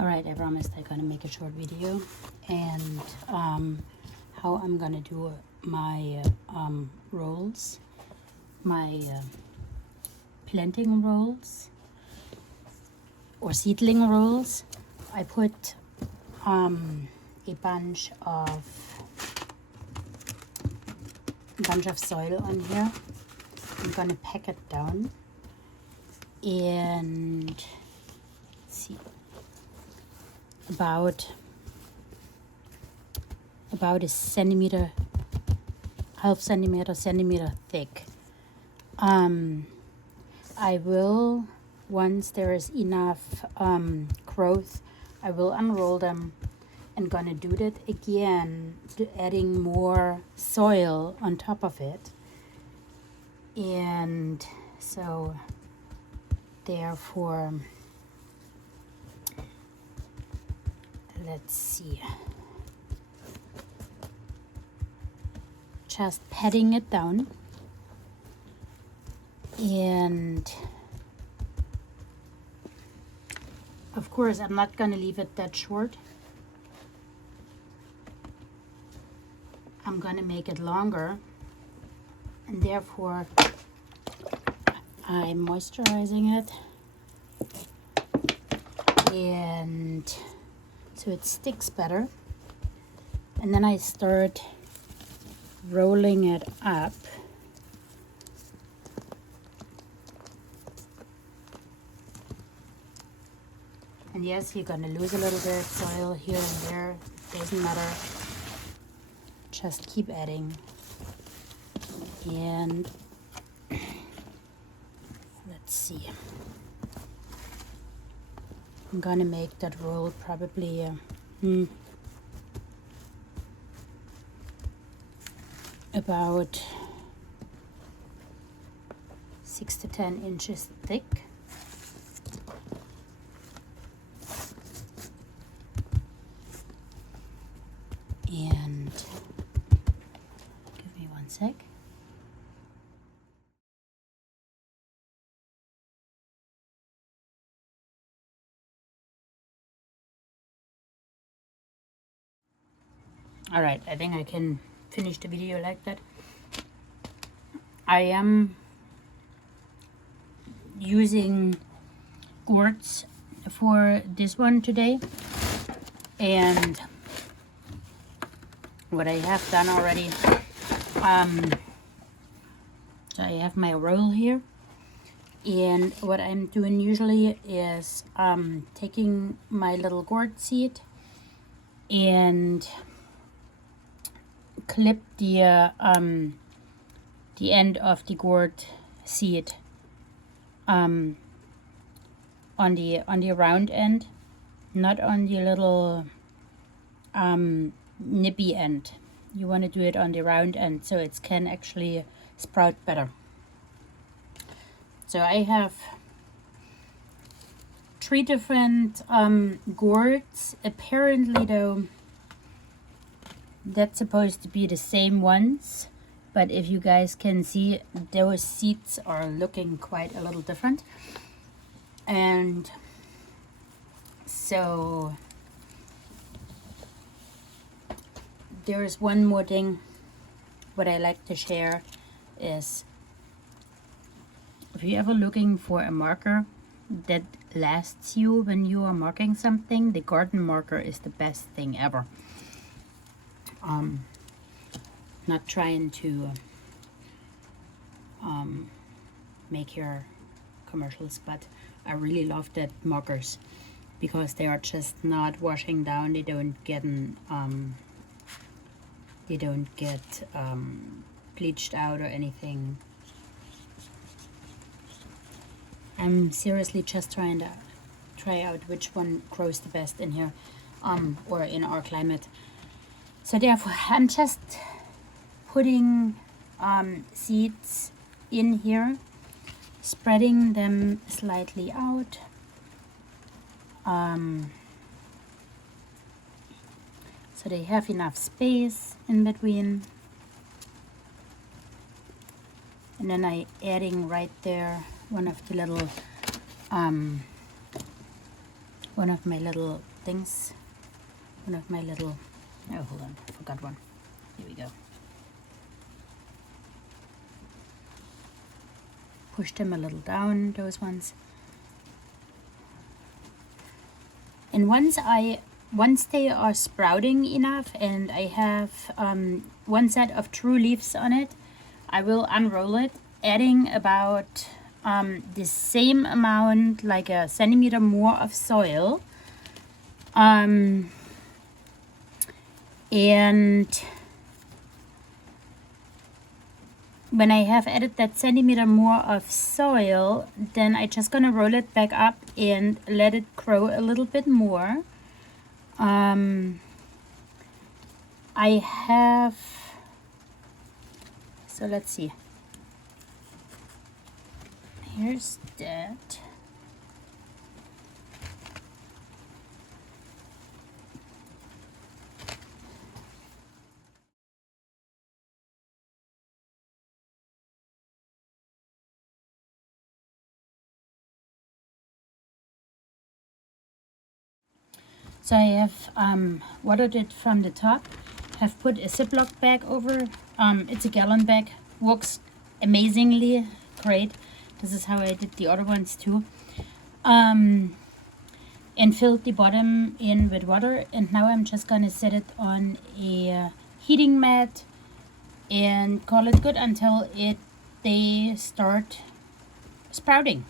Alright, I promised I'm gonna make a short video and how I'm gonna do my rolls, my planting rolls or seedling rolls. I put a bunch of soil on here. I'm gonna pack it down and let's see, about a centimeter, half centimeter thick. I will, once there is enough growth, I will unroll them and gonna do that again, adding more soil on top of it. And so therefore, let's see, just patting it down, and of course I'm not gonna leave it that short. I'm gonna make it longer, and therefore I'm moisturizing it, and so it sticks better. And then I start rolling it up. And yes, you're gonna lose a little bit of soil here and there, doesn't matter. Just keep adding. And let's see. I'm gonna make that roll probably about 6 to 10 inches thick. And give me one sec. All right, I think I can finish the video like that. I am using gourds for this one today, and what I have done already, so I have my roll here, and what I'm doing usually is taking my little gourd seed and clip the end of the gourd seed on the round end, not on the little nippy end. You want to do it on the round end so it can actually sprout better. So I have 3 different gourds. Apparently though, that's supposed to be the same ones, but if you guys can see, those seeds are looking quite a little different. And so there's one more thing what I like to share is, if you're ever looking for a marker that lasts you when you are marking something, the garden marker is the best thing ever. Not trying to make here commercials, but I really love that markers because they are just not washing down. They don't get bleached out or anything. I'm seriously just trying to try out which one grows the best in here, or in our climate. So therefore, I'm just putting seeds in here, spreading them slightly out. So they have enough space in between. And then I adding right there one of the little one of my little things, oh hold on, I forgot one. Here we go. Push them a little down, those ones. And once they are sprouting enough and I have one set of true leaves on it, I will unroll it, adding about the same amount, like a centimeter more of soil. And when I have added that centimeter more of soil, then I just gonna roll it back up and let it grow a little bit more. I have, so let's see. Here's that. So I have watered it from the top, have put a Ziploc bag over. It's a gallon bag, works amazingly great. This is how I did the other ones too. And filled the bottom in with water, and now I'm just gonna set it on a heating mat and call it good until they start sprouting.